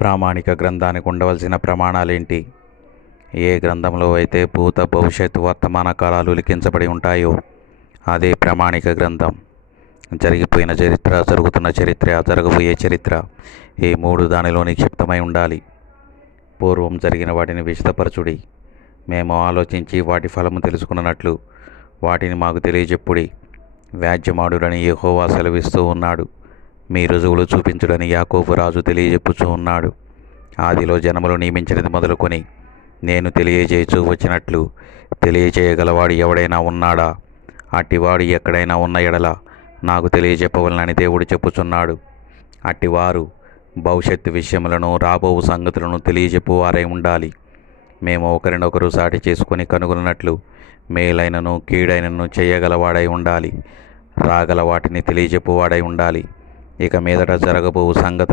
ప్రామాణిక గ్రంథానికి ఉండవలసిన ప్రమాణాలేంటి? ఏ గ్రంథంలో అయితే భూత భవిష్యత్ వర్తమాన కాలాలు లిఖించబడి ఉంటాయో అదే ప్రామాణిక గ్రంథం. జరిగిపోయిన చరిత్ర, జరుగుతున్న చరిత్ర, జరగబోయే చరిత్ర ఈ మూడు దానిలో నిక్షిప్తమై ఉండాలి. పూర్వం జరిగిన వాటిని విశదపరచుడి. మేము ఆలోచించి వాటి ఫలము తెలుసుకున్నట్లు వాటిని మాకు తెలియజెప్పుడి. వ్యాజ్యమాడుడని యెహోవా సెలవిస్తూ ఉన్నాడు. మీ రుజువులు చూపించుడని యాకోబు రాజు తెలియజెప్పుచూ ఉన్నాడు. ఆదిలో జనములు నియమించినది మొదలుకొని నేను తెలియజేయచూ వచ్చినట్లు తెలియజేయగలవాడు ఎవడైనా ఉన్నాడా? అట్టివాడు ఎక్కడైనా ఉన్న ఎడల నాకు తెలియజెప్పవలనని దేవుడు చెప్పుచున్నాడు. అట్టివారు భవిష్యత్తు విషయములను, రాబోవు సంగతులను తెలియజెప్పువారై ఉండాలి. మేము ఒకరినొకరు సాటి చేసుకుని కనుగొన్నట్లు మేలైనను కీడైనను చేయగలవాడై ఉండాలి. రాగల వాటిని తెలియజెప్పువాడై ఉండాలి. ఇక మీదట జరగబోవు సంగతులు